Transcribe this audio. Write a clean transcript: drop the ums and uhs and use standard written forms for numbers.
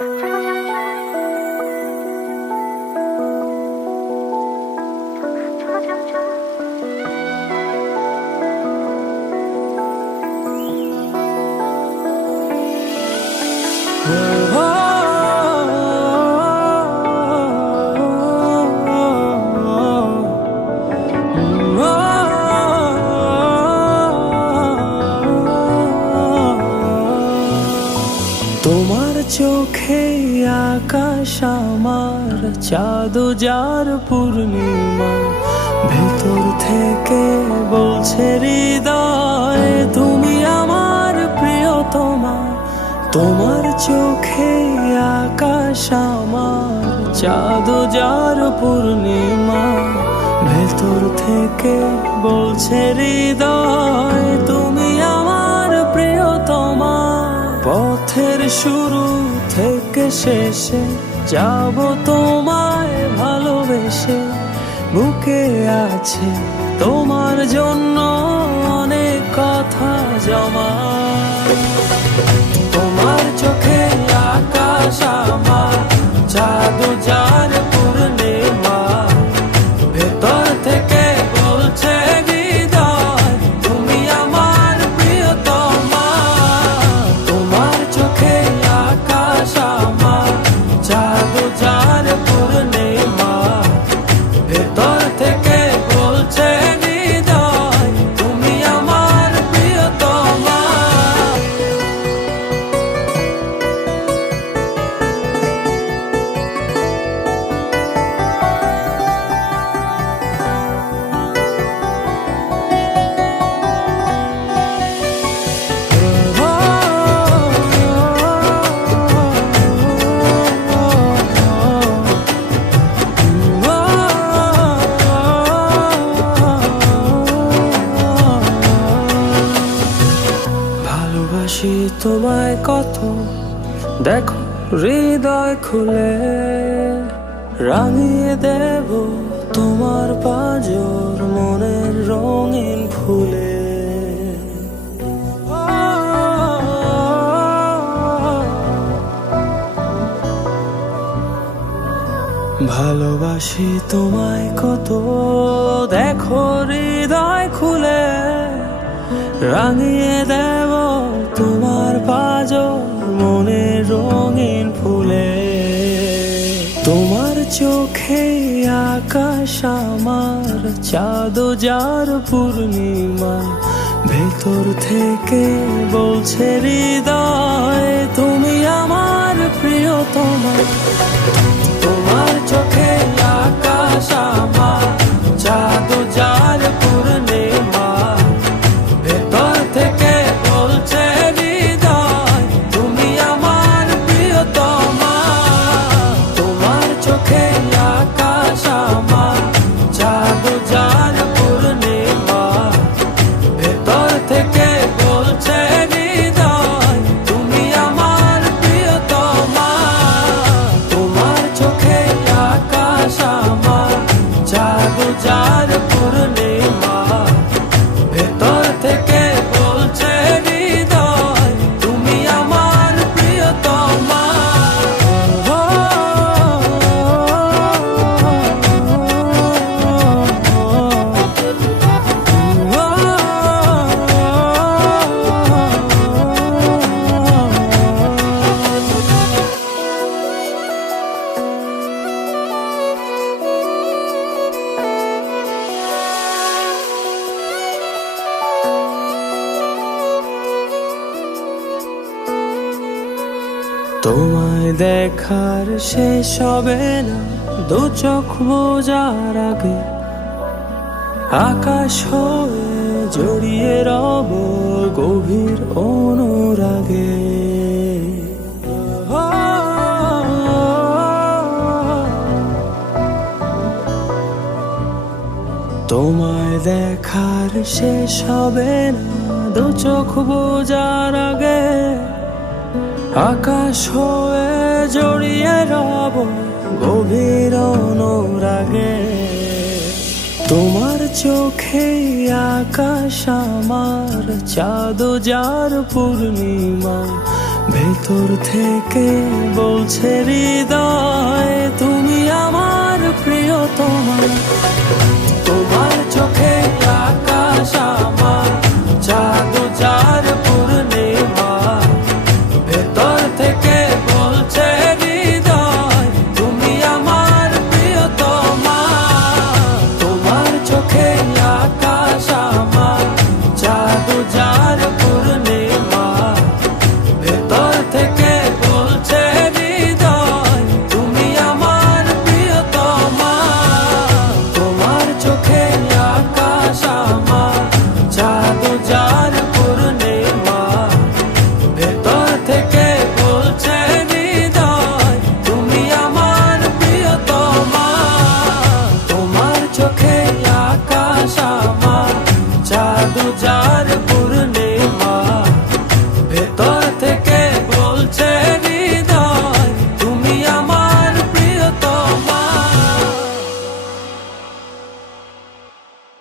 তোমার চোখে আকাশ আমার চাঁদ যার পূর্ণিমা, ভেতর থেকে বলছে হৃদয় তুমি আমার প্রিয়তমা। তোমার চোখে আকাশ আমার চাঁদ যার পূর্ণিমা, ভেতর থেকে বলছে হৃদয় তুমি আমার প্রিয়তমা। পথের শুরু থেকে শেষে যাব তোমায় ভালোবেসে, বুকে আছে তোমার জন্য অনেক কথা জমা। তোমার চোখে আকাশ আমার চাঁদ যার পূর্ণিমা, ভেতর থেকে বলছে হৃদয় তুমি আমার প্রিয়তমা। তোমার চোখে আকাশ আমার চাঁদ যার পূর্ণিমা, ভেতর থেকে বলছে হৃদয় তুমি আমার প্রিয়তমা। ভালোবাসি তোমায় কত, দেখো হৃদয় খুলে রাঙিয়ে দেব তোমার পাঁজর মনের রঙিন ফুলে। ভালোবাসি তোমায় কত, দেখো হৃদয় খুলে রাঙিয়ে দেব তোমার পাঁজর মনের রঙিন ফুলে। তোমার চোখে আকাশ আমার চাঁদ যার পূর্ণিমা, ভেতর থেকে বলছে হৃদয় তুমি আমার প্রিয়তমা। তোমার চোখে আকাশ আমার চাঁদ যার পূর্ণিমা, ভেতর থেকে বলছে হৃদয় তুমি আমার প্রিয়তমা। তোমার চোখে আকাশ আমার চাঁদ যার পূর্ণিমা, ভেতর থেকে বলছে হৃদয় তুমি আমার প্রিয়তমা। তোমার চোখে আকাশ আমার চাঁদ যার পূর্ণিমা, ভেতর থেকে বলছে হৃদয় তুমি আমার প্রিয়তমা। তোমায় দেখার শেষ হবে না দু চোখ বোঝার আগে, আকাশ হয়ে জড়িয়ে রব গভীর অনুরাগে। তোমায় দেখার শেষ হবে না দু চোখ বোঝার আগে, আকাশ হয়ে জড়িয়ে রব গভীর অনুরাগে। তোমার চোখে আকাশ আমার, চাঁদ যার পূর্ণিমা, ভেতর থেকে বলছে হৃদয় তুমি আমার প্রিয়তমা। তোমার চোখে আকাশ আমার, চাঁদ যার পূর্ণিমা, ভেতর থেকে বলছে হৃদয় তুমি আমার প্রিয়তমা। তোমার চোখে আকাশ আমার, চাঁদ যার পূর্ণিমা, ভেতর থেকে বলছে হৃদয় তুমি আমার প্রিয়তমা। তোমার চোখে আকাশ আমার, চাঁদ যার পূর্ণিমা, ভেতর থেকে বলছে হৃদয় তুমি আমার প্রিয়তমা। তোমার চোখে আকাশ আমার, চাঁদ যার